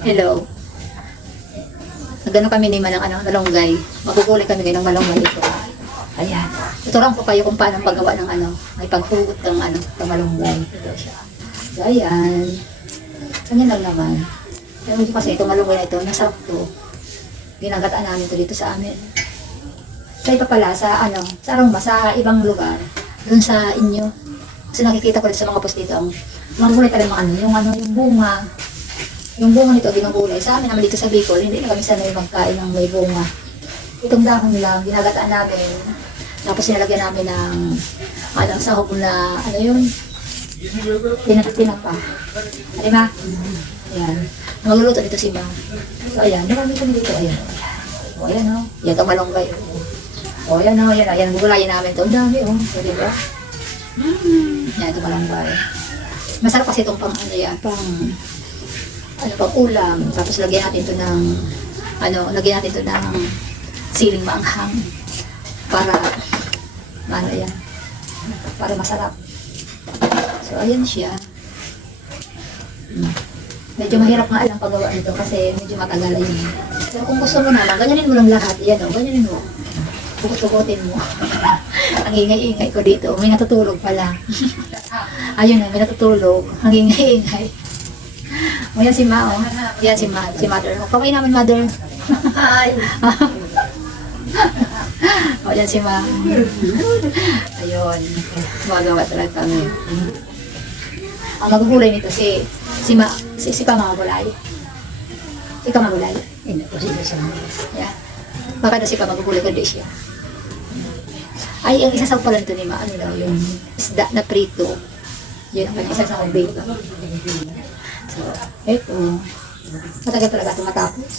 Hello. Nagano kami ni Manang ano, malunggay. Magugulay kami ng malunggay dito. Ayan. Tuturuan ko kayo kung paano paggawa ng ano, may paghugot ng ano, ng malunggay. Ito. So, ayan. Kanya lang naman. Pero medyo kasi ito malunggay na ito, nasarap. Ginagataan namin to dito sa amin. Sa iba pala, sa ano, sa Aroma, sa ibang lugar, doon sa inyo. Kasi nakikita ko rin sa mga post dito, ang mga gulay talaga ano, yung ano, yung bunga, yung bunga nito, ginugulay. Sa amin naman dito sa Bicol, hindi na kami sanay magkain ng may bunga. Itong dahon lang, ginagataan namin. Tapos nilagyan namin ng, ano, sahog na, ano yun? Tinapa, tinapa. Ano ma? Ayan. Magluluto dito si ma. So, ayan. Marami kami dito. Ayan. O, ayan o. Yan ang malunggay. O, ayan o. Ayan o. Ayan. Gulayin namin ito. Ang dami o. O, diba? Mm. Yan, ito malunggay. Masarap kasi itong pang, ano yan, pang, ano, pang ulam. Tapos lagyan natin ito ng, ano, lagyan natin ito ng siling maanghang. Para, ano yan, para masarap. So, ayan siya. Mm. Medyo mahirap nga lang paggawa nito kasi medyo matagal yun. Pero kung gusto mo naman, ganyanin mo lang lahat. Yan o, ganyanin mo. Bukot-bukotin mo. Ang ingay-ingay ko dito. May natutulog pala. Ayun o, may natutulog. Ang ingay-ingay. O yan si Ma o. Yan si Ma, si Mother. O, kaway namin Mother. Ay, o yan si Ma. Ayun. Gumagawa talaga kami. Ang magugulay nito si si Ma, si, si Kamagulay. Si Kamagulay. hindi po sila sa mga. Yeah. Baka na si Kamagulay kundi siya. Ay, ang isa sa pala nito ni Ma, ano daw, yung isda na prito. Yun ang kanyang isa sa dito. So, eto. Matagal talaga ito matapos.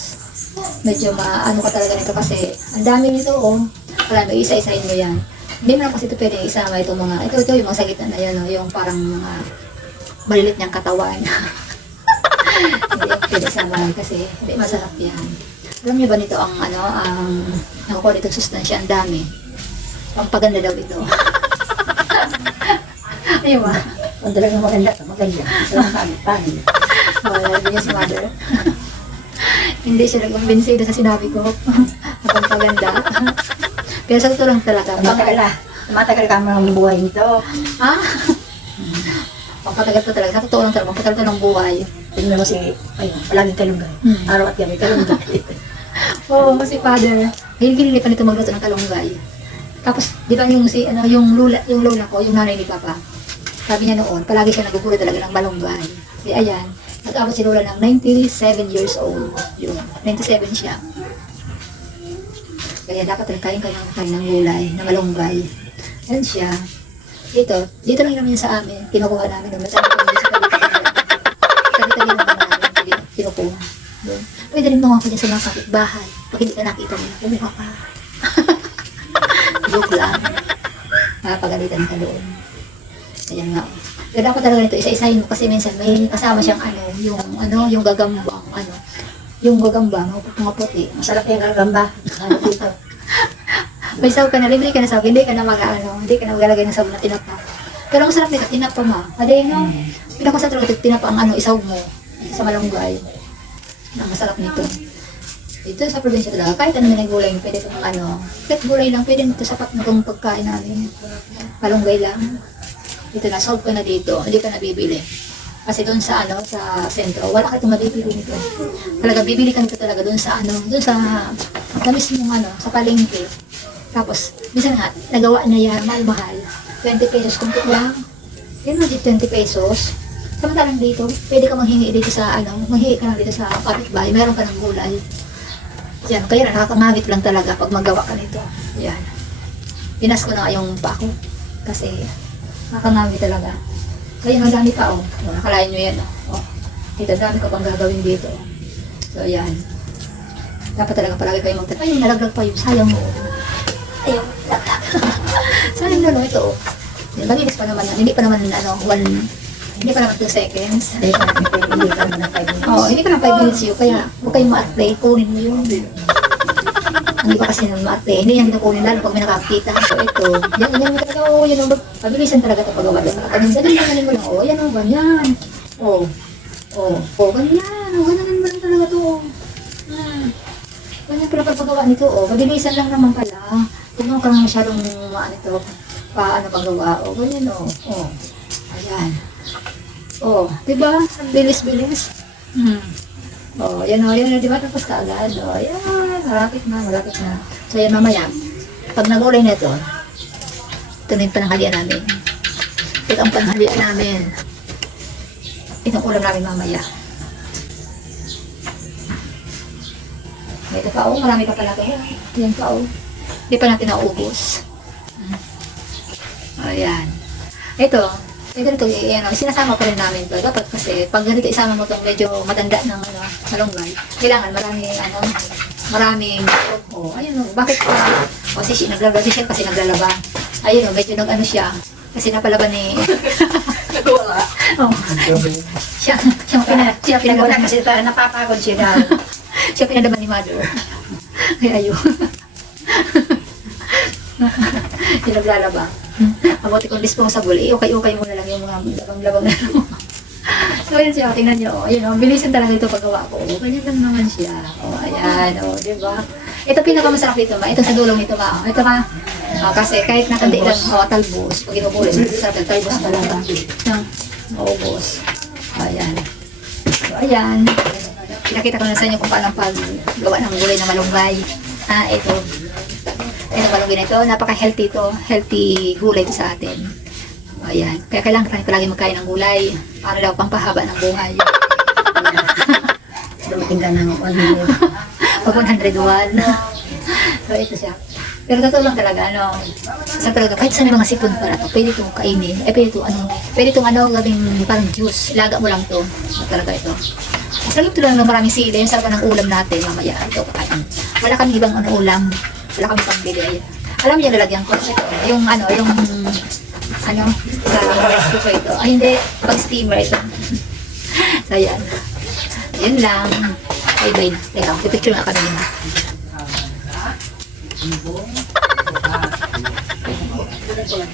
Medyo maano ka talaga nito kasi ang dami nito, oh. Mo, isa-isahin mo yan. Hindi mo lang kasi ito pwede isama itong mga, ito, ito yung mga sa gitna na yan, oh, yung parang mga malilit niyang katawan. hindi pwede isama kasi hindi masarap yan. Alam niyo ba nito ang ano, ang nakukuha nito sustansya, ang dami. Pampaganda daw ito. Ayun ba? Kung talagang maganda ka, maganda. Sa mga kami, Wala niya si mother. Hindi siya nag-convince sa sinabi ko. Pampaganda. Pero sa totoo lang talaga. Matagal na. Matagal ka mga buhay nito. Ha? Pampatagal to talaga. Sa totoo lang talaga. Pampatagal to ng buhay. Tingnan mo si, ayun, palaging kalunggay. Hmm. Araw at gabi, kalunggay. Oo, kasi father, hilig pa nito magluto ng kalunggay. Tapos, di ba yung si ano yung lula, yung lola ko, yung nanay ni Papa. Sabi niya noon, palagi siya nagugulo talaga ng malunggay. Di ayan, nag-abot si lola ng 97 years old. Yung 97 siya. Kaya dapat rin kain kayo kain ng gulay, na malunggay. Yan siya. Dito, dito lang naman sa amin. Kinukuha namin naman sa amin. Sa tabi-tabi naman namin. Kinukuha. Pwede rin mga ko dyan sa mga kapitbahay. Pag hindi ka nakita nila, kumuha ka. Joke lang. Makapagalitan ka doon. Ayan nga. Pero ako talaga nito, isa-isahin mo kasi minsan may kasama siyang ano, yung ano, yung gagambang, ano, yung gagamba, mga, puti. Masarap yung gagamba. Ano dito? May saw ka na, libre ka na sabi, hindi ka na mag, ano, hindi ka na maglalagay ng sabon na tinapa. Pero ang sarap nito, tinapa ma. Ade, no? Pinakasarap talaga ito, tinapa ang ano, isaw mo sa malunggay. Ang masarap nito. Dito sa probinsya talaga, kahit ano na gulay, pwede itong ano, kahit gulay lang, pwede nito sapat na itong pagkain namin. Malunggay lang. Dito na, solve ka na dito, hindi ka na bibili. Kasi doon sa ano, sa sentro, wala ka itong mabibili nito. Talaga, bibili ka nito talaga doon sa ano, doon sa, sa mismong ano, sa palengke. Tapos, minsan nga, nagawa na yan, mahal-mahal. 20 pesos kung lang. Yan mo 20 pesos. Samantalang dito, pwede ka manghingi dito sa ano, manghingi ka lang dito sa kapitbahay, meron ka ng gulay. Yan, kaya nakakamagit lang talaga pag magawa ka nito. Yan. Pinas ko na yung pako. Kasi, nakakamagit talaga. Kaya madami pa, oh. oh nakalain nyo yan, oh. oh. Ito, dami ko pang gagawin dito. So, yan. Dapat talaga palagi kayo magtanong. Ayun, nalaglag pa yung sayang mo. Ayun, laglag. sayang na, no, ito, oh. Malinis pa naman. Hindi pa naman, ano, one, hindi pa naman 2 seconds. Hindi ka naman ng 5 minutes. Oo, oh, hindi ka na 5 minutes yun. Kaya, huwag kayong ma-play. Kunin mo yun. Hindi pa kasi naman ma-play. Hindi yan kukunin lalo pag may nakakita. So, ito. Yan, yan mo talaga. Oo, yan ang mabilisan talaga ito pagawa. Pag ganyan, ganyan mo lang. Oo, yan ang ganyan. Oo. Oh, oh, ganyan. Oh, ganyan naman talaga to. Hmm. Ganyan pala pagpagawa nito. Oh, mabilisan lang naman pala. Huwag mo kang masyadong maano ito. Paano paggawa. Oh, ganyan oh. Oh. Ayan. Oh, di ba? Ang bilis-bilis. Hmm. Oh, yan oh, yan oh, di ba? Tapos ka agad. Oh, yan. Malapit na, malapit na. So, yan mamaya. Pag nag-ulay na ito, ito na yung pananghalian namin. Ito ang pananghalian namin. Itong ulam namin mamaya. May ito pa oh, marami pa pala ito. Yan pa oh. Hindi pa natin naubos. Ayan. Ito, may ganito, eh, ano, sinasama pa rin namin to. Dapat kasi, pag ganito isama mo itong medyo matanda ng ano, malunggay, kailangan maraming, ano, maraming, oh, ayun, oh, bakit pa, o si siya, naglalaba, si siya kasi naglalaba. Ayun, oh, medyo nag, ano siya, kasi napalaba ni, Nagawa. oh, siya, siya, pina, siya, Pinagawa kasi ito, napapagod siya daw. siya pinadaman ni mother. Kaya ayun. yung naglalaba. Mabuti kung disposable, eh, okay-okay mo na lang yung mga labang-labang na ano. So, yun siya, tingnan niyo, oh, ayun, oh, bilisan talaga ito paggawa ko. Oh, ganyan lang naman siya. Oh, ayan, oh, di ba? Ito pinakamasarap dito, ma. Ito sa dulong ito, ma. Oh, Ito, ma. Oh, kasi kahit nakandi lang, oh, talbos. Pag inubulis, masarap yung talbos talaga. Nang, maubos. Oh, ayan. So, ayan. Pinakita ko na sa inyo kung paano paggawa ng gulay na malunggay. Ah, ito. Ito malunggay na ito. Napaka-healthy ito. Healthy gulay ito sa atin. O, Ayan. Kaya kailangan tayo palagi magkain ng gulay. Para daw pampahaba ng buhay. Dumating ka ng 1 million. Pag 101. so, ito siya. Pero totoo lang talaga, ano, sa talaga, kahit sa mga sipon para to, pwede itong kainin. Eh, pwede itong, ano, pwede itong, ano, gawing parang juice. Laga mo lang to. So, talaga ito. Masarap ito lang ng maraming sili. Yung sarap ng ulam natin, mamaya. Ito, kakain. Wala kami ibang ano, ulam. Wala kami pambili. Alam niyo, lalagyan ko. Ito, yung, ano, yung, ano, sa rice cooker ito. Ay, hindi. Pag steamer ito. so, ayan. Yun lang. Bye-bye na. Teka, pipicture nga kami nila. Ayun.